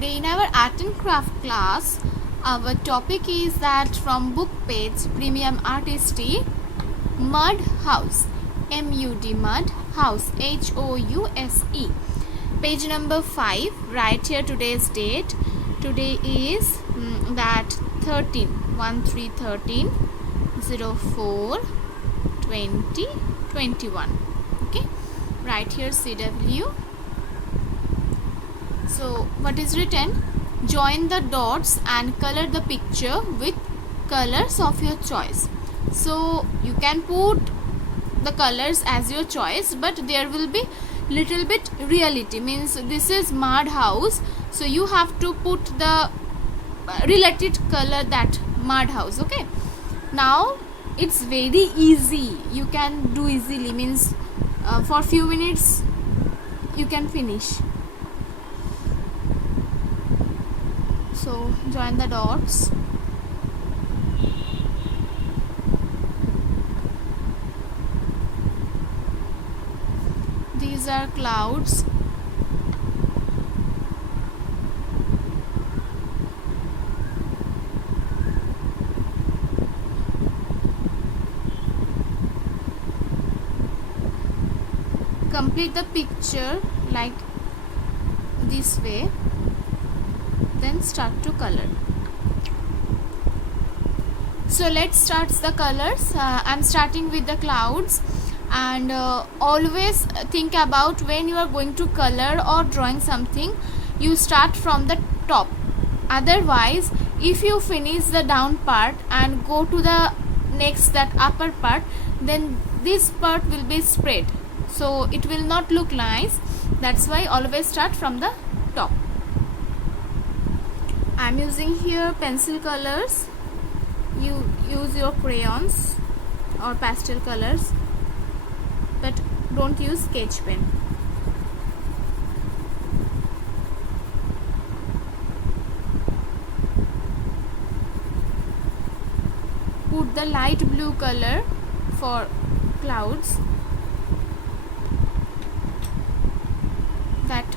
Today in our art and craft class, our topic is that from book page Premium Artistry, Mud House, M-U-D, Mud House, H-O-U-S-E. Page number 5. Right here today's date. Today is that 13 04 2021. Okay, right here CW. So what is written? Join the dots and color the picture with colors of your choice. So you can put the colors as your choice, but there will be little bit reality, means this is mud house, so you have to put the related color that mud house. Okay, now it's very easy, you can do easily, means for few minutes you can finish. So join the dots. These are clouds. Complete the picture like this way, then start to color. So let's start the colors. I'm starting with the clouds, and always think about when you are going to color or drawing something, you start from the top. Otherwise, if you finish the down part and go to the next, that upper part, then this part will be spread, so it will not look nice. That's why always start from the top. I'm using here pencil colors. You use your crayons or pastel colors, but don't use sketch pen. Put the light blue color for clouds, that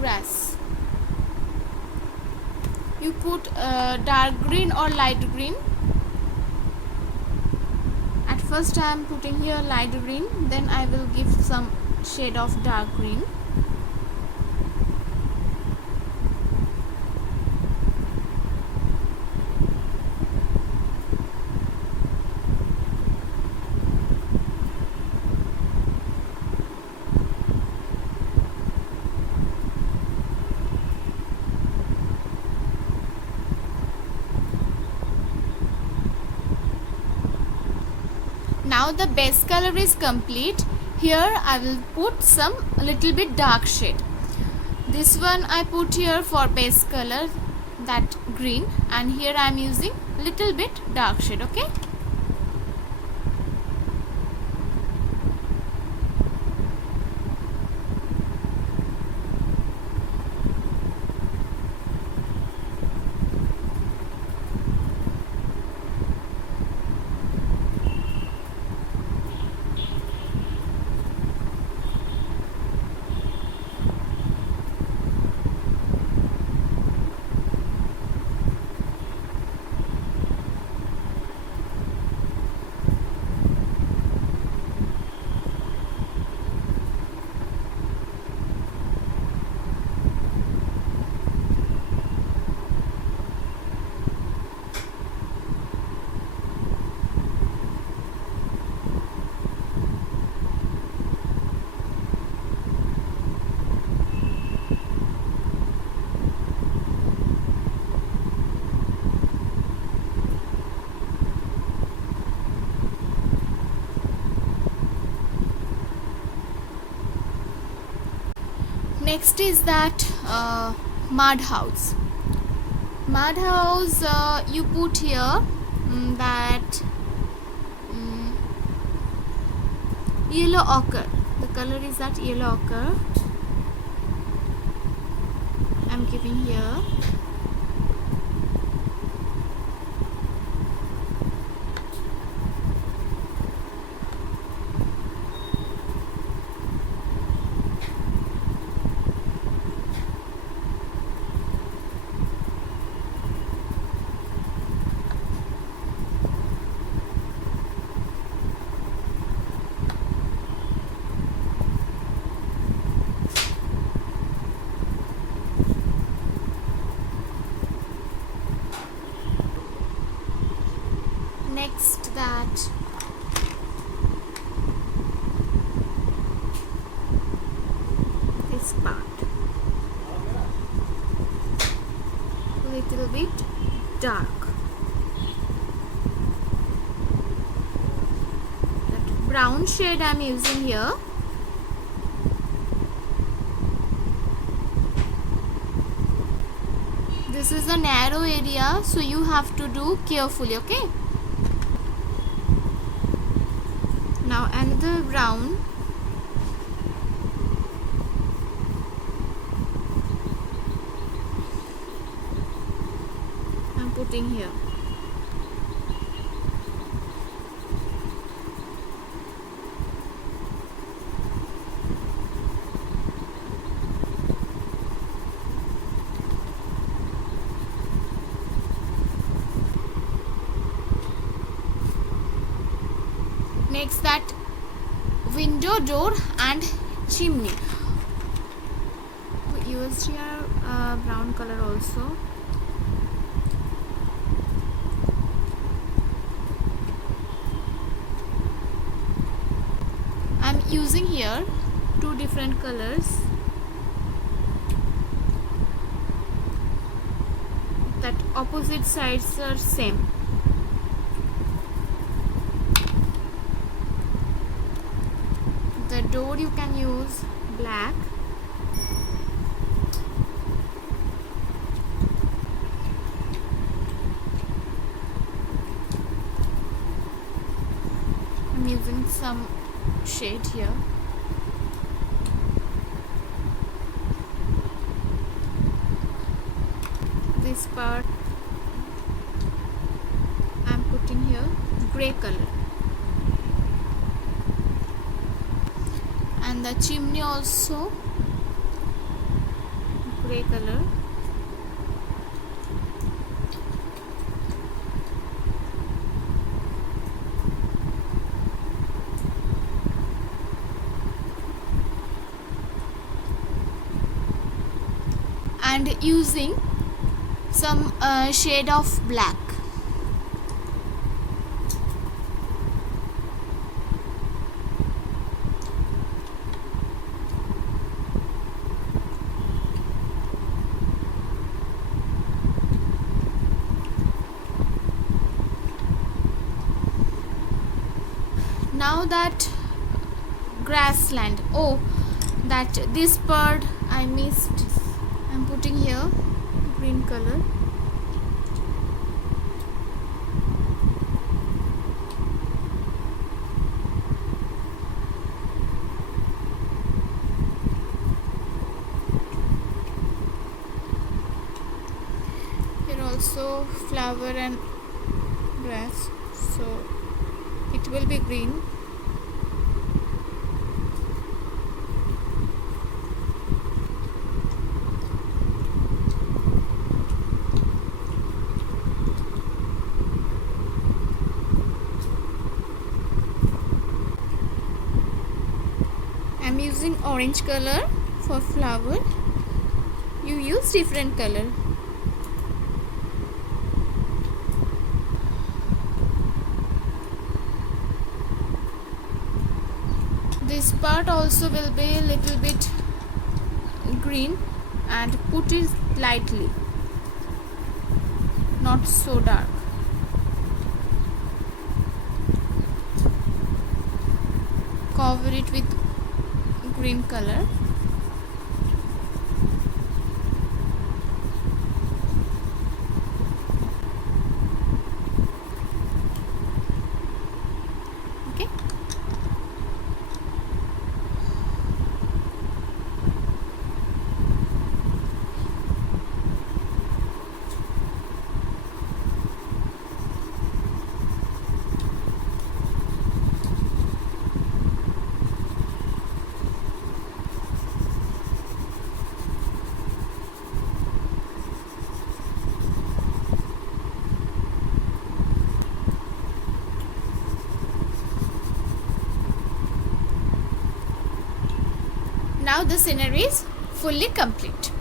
grass. You put dark green or light green. At first I am putting here light green, then I will give some shade of dark green. Now the base color is complete. Here I will put some little bit dark shade. This one I put here for base color, that green, and here I am using little bit dark shade. Okay, next is that mud house. Mud house, you put here that yellow ochre. The color is that yellow ochre. I'm giving here. little bit dark. That brown shade I am using here. This is a narrow area, so you have to do carefully, okay? Now another brown. I'm putting here. Next, that window, door and chimney. We used here brown color also. I'm using here two different colors. That opposite sides are same. The door you can use black. I'm using some shade here. This part I'm putting here gray color. And the chimney also gray color. And using some shade of black. Now that grassland, oh, that this part I missed. I'm putting here green color. Here also flower and grass, so it will be green. I'm using orange color for flower. You use different color. This part also will be a little bit green, and put it lightly, not so dark. Cover it with green color. Okay. Now the scenery is fully complete.